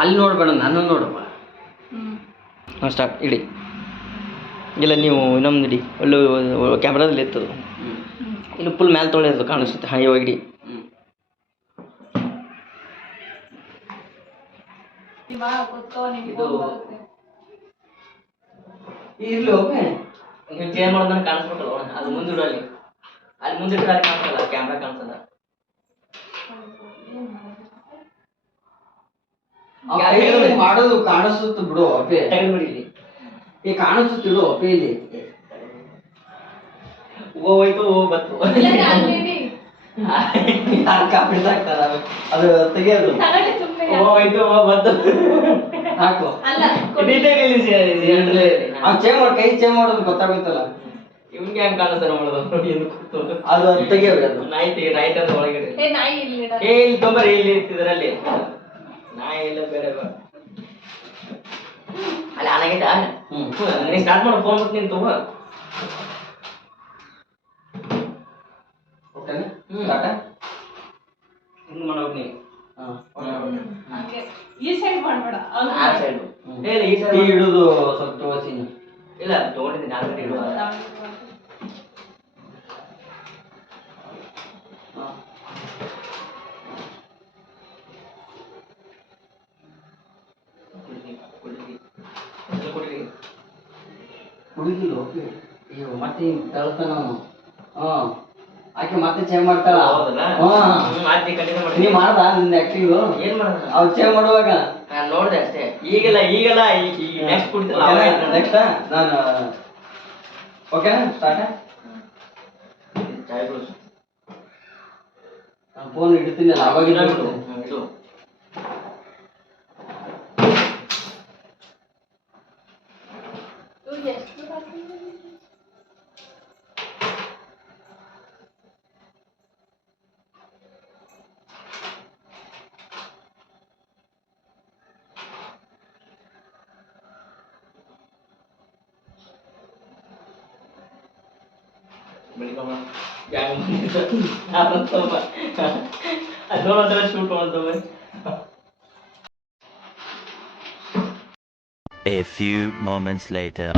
ಅಲ್ಲಿ ನೋಡ್ಬೇಡ, ನಾನು ನೋಡಪ್ಪ. ಹಾಂ ಸ್ಟಾರ್ಟ್ ಇಡಿ. ಇಲ್ಲ ನೀವು ಇನ್ನೊಂದು ಇಡಿ, ಒಳ್ಳೆ ಕ್ಯಾಮ್ರಾದಲ್ಲಿ ಎತ್ತದು. ಇನ್ನು ಫುಲ್ ಮ್ಯಾಲೆ ತೊಳೆಯೋದು ಕಾಣಿಸುತ್ತೆ. ಹಾಂ ಇವಾಗ ಇಡಿ. ಇರ್ಲಿ ಓಕೆ. ನೀವು ಚೇಂಜ್ ಮಾಡೋದನ್ನ ಕಾಣಿಸ್ಬೇಕಲ್ಲ, ಅದು ಮುಂದಿಡು. ಅಲ್ಲಿ ಮುಂದಿಟ್ಟರೆ ಅಲ್ಲಿ ಕಾಣಿಸಲ್ಲ, ಕ್ಯಾಮ್ರಾ ಕಾಣಿಸಲ್ಲ. ಮಾಡೋದು ಕಾಣಿಸುತ್ತೆ ಬಿಡು ಅಪ್ಪೆ. ತೆಗೆದ್ಬಿಡಿ. ಈ ಕಾಣಿಸುತ್ತೆ ಬಿಡು ಅಪ್ಪೆ. ಇಲ್ಲಿ ಹೋಯ್ತು ಬತ್ತು ಬಿಡ್ಸಾಕ್ತಾರ, ಅದು ತೆಗಿಯೋದು. ಹೋಯ್ತು ಬತ್ತು ಹಾಕು. ಚೇಂಜ್ ಮಾಡಿ, ಕೈ ಚೇಂಜ್ ಮಾಡೋದು ಗೊತ್ತಾಗುತ್ತಲ್ಲ. ಇವ್ನಿಗೆ ಹೆಂಗ್ ಕಾಣಿಸ್ತಾರ ಮಾಡೋದು, ಅದು ತೆಗಿಯೋದು. ಅದು ನಾಯಿ ತೆಗಿ, ನಾಯಿ ತಂದು ಒಳಗಡೆ. ಇಲ್ಲಿ ತೊಂಬರಿ, ಇಲ್ಲಿ ಇರ್ತಿದ್ರಲ್ಲಿ ನಾಯಿ ಎಲ್ಲ ಬೇರೆ ಅಲ್ಲಿ ಆನಾಗೈತ. ನೀ ಸ್ಟಾರ್ಟ್ ಮಾಡೋ ಫೋನ್ ಬಿಟ್ಟು ನೀನು ತಗೋ. ಓಕೆನಾ? ಹಿಂಗೆ ಮಾಡ್ಬೇಕು ನೀ. ಈ ಸೈಡ್ ಮಾಡಬೇಡ, ಆ ಸೈಡ್. ಈ ಸೈಡ್ ಇಡುದು ಸ್ವಲ್ಪ ತೋರಿಸಿ. ಇಲ್ಲ ತಗೊಂಡಿದ್ದೀನಿ, ಆಲ್ರೆಡಿ ಇಡುವ. ಕುಡಿದಿಲ್ಲ ಓಕೆ. ಅಯ್ಯೋ ಮತ್ತೆ ಹಿಂಗೆ ತಳ್ತಾನ ಅವನು. ಹಾಂ ಆಕೆ ಮತ್ತೆ ಚೇಂಜ್ ಮಾಡ್ತಾಳ. ನೀ ಮಾಡ್ದ ನಿನ್ನ ಆಕ್ಟಿವ್ ಏನು ಮಾಡೋದು? ಅವ್ರು ಚೇಂಜ್ ಮಾಡುವಾಗ ನಾನು ನೋಡಿದೆ ಅಷ್ಟೇ. ಈಗೆಲ್ಲ ಈಗ ನೆಕ್ಸ್ಟ್ ಕುಡಿತಲ್ಲ, ನೆಕ್ಸ್ಟ್ ನಾನು ಓಕೆನಾ? ಸ್ಟಾರ್ಟ. ನಾನು ಫೋನ್ ಇಡ್ತೀನಿ ಅವಾಗ ಇಡು. A few moments later.